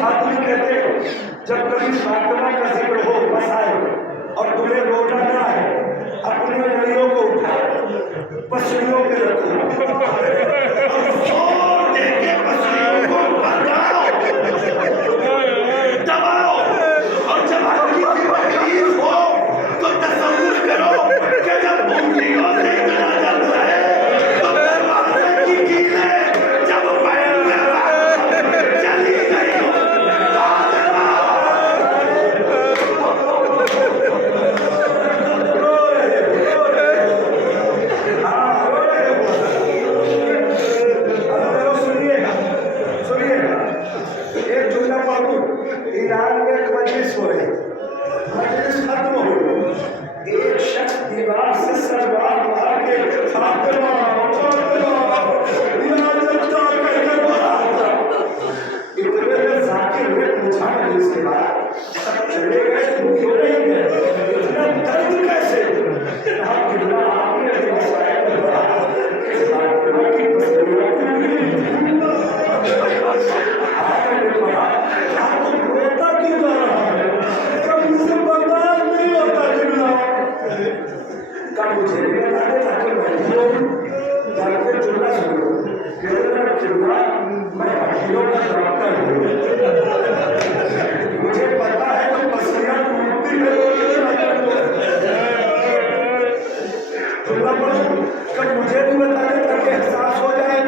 फातिमी कहते हैं, जब कभी फातिमा का जिक्र हो मसाए और तुम्हें रोना ना है, अपनी उंगलियों को उठाओ, पसलियों पे रखो और जोर दे के पसलियों को बजाओ, दबाओ। और जब हल्की सी तकलीफ हो तो तसव्वुर करो कि जब उंगलियों से इतना दर्द है तो दरवाजे की कीलें जब पैर में चली गई हो ईरान में एक मजलिस हो रही, मजलिस खत्म हो गई, एक शख्स दीवार से सलवार मार के फातिमा इतने में जाकिर ने पूछा इसके बाद सब चले गए, तुम क्यों नहीं गए, इतना दर्द कैसे? आपने फातिमा की तस्वीर मुझे मैं हड्डियों का डॉक्टर हूँ, मुझे पता है कि पसलियाँ टूटती है, कब मुझे भी बता दें ताकि एहसास हो जाए।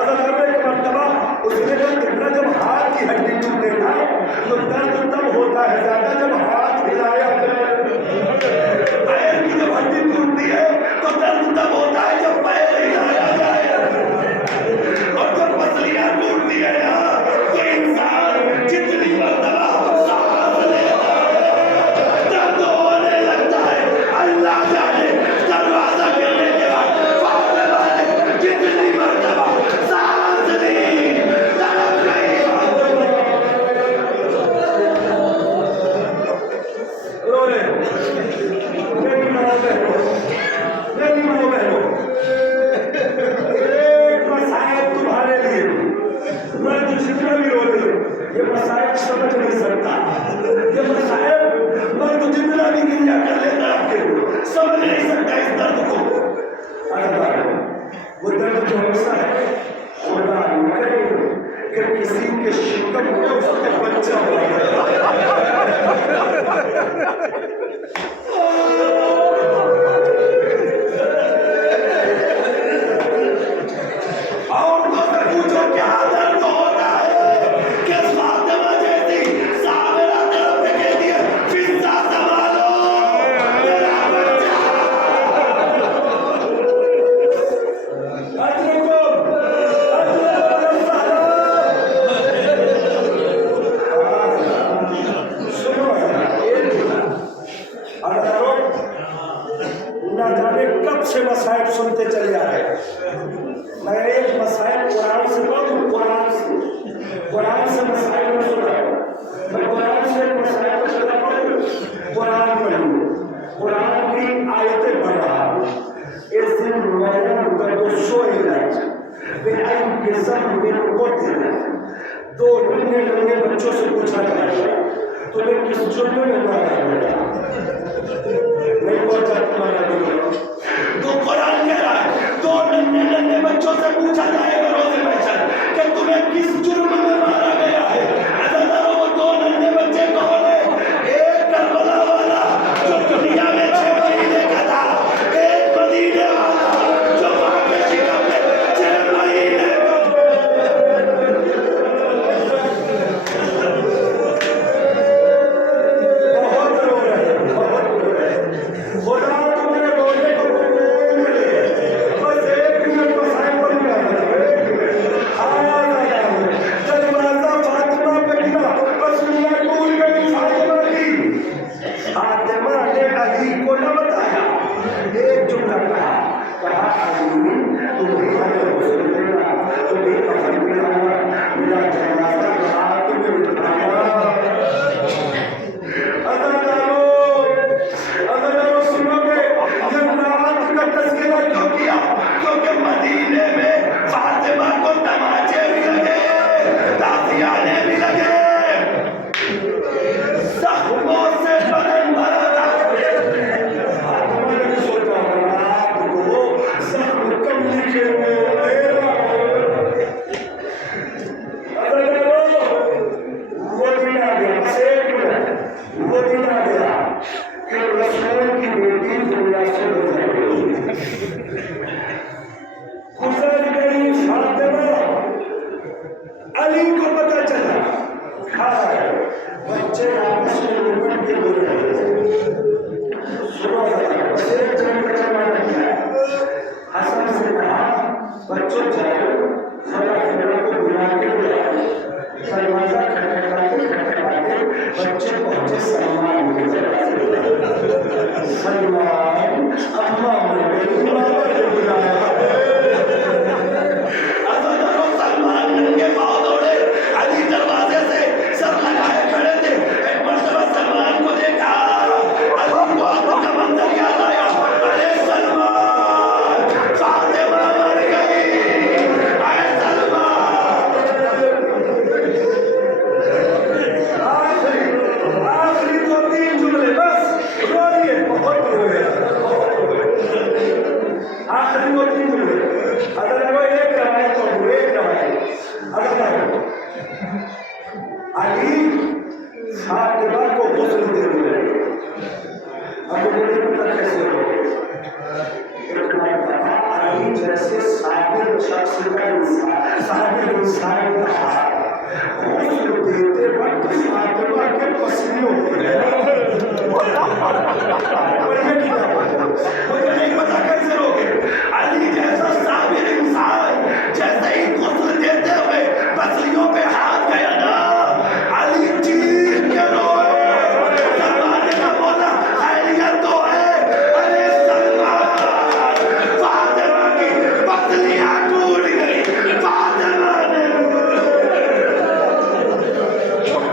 अगर एक मर्तबा उसने जब हाथ की हड्डी टूटे ना तो दर्द तब होता है ज्यादा जब हाथ हिलाया, पैर की जब हड्डी टूटती है तो दर्द तब होता है जब पैर हिलाया जाए, और जब पसलियां टूटती है ना तो इंसान जितनी मर्तबा सांस लेता है दर्द होने लगता है। अल्लाह जाने दरवाजा गिरने के बाद फातिमा ने जितनी मर्तबा सांस ली तड़प गई। रो रहे मेरी माँ बहनों, एक मसाइब तुम्हारे लिए, मैं तो जितना भी रो रही हूँ ये मसाइब समझ नहीं सकता, ये मसाइब मैं तो जितना भी गिरिया कर लेता आपके समझ नहीं सकता इस दर्द को। वो दर्द जो ऐसा है खुदा न करे कि किसी के शिकम में उसके बच्चा और तो पूछो क्या दर्द होता है कि फातिमा जैसी साबिरा तरफ के लिए फिजा संभालो मेरा बच्चा। ना जाने कब से मसाइब सुनते चले आ रहे हैं। मैं एक मसाइब कुरान से पढ़ूं, कुरान से मसाइब में सुना, मैं कुरान से मसाइब सुना पढ़ूं, कुरान पढ़ूं, कुरान की आयतें पढ़ रहा हूँ। इस दिन मरियम का जो सोएगा दो नन्हे बच्चों से पूछा जाएगा तुम्हें किस जुर्म में मारा गया, नहीं पहुंचा तुम्हारा दुनिया। तो कुरान कह रहा है दो नन्हे बच्चों से पूछा जाएगा रोज़े महशर कि तुम्हें किस जुर्म में मारा गया है। अज़ादारों वो दो नन्हे बच्चे कौन है? एक करबला वाला जो दुनिया में 6 महीने का था, एक मदीने वाला जो वहाँ के शिकम में 6 महीने बहुत रो रहे, बहुत रो रहे। खुदा तुम्हारे मुझे सलमान की जगह सलमान अम्मा ने बुलाया। सलमान नंगे पाँव दौड़े, अली दरवाजे से सर लगाए खड़े थे। एक मर्तबा सलमान को देखा, अली को आंखों का मंजर याद आया। अरे सलमान, फातिमा मर गई। अरे सलमान, आखिरी तो 3 जुमले बस रो दिए, बहुत रोए। आखिरी तो 3 जुमले, अगर वो एक रवायत तो एक रवायत अली फातिमा को गुस्ल देने लगे। अब मुझे पता कैसे हो, अली जैसे साबिर शख्स का इंसान, साबिर इंसान का गुस्ल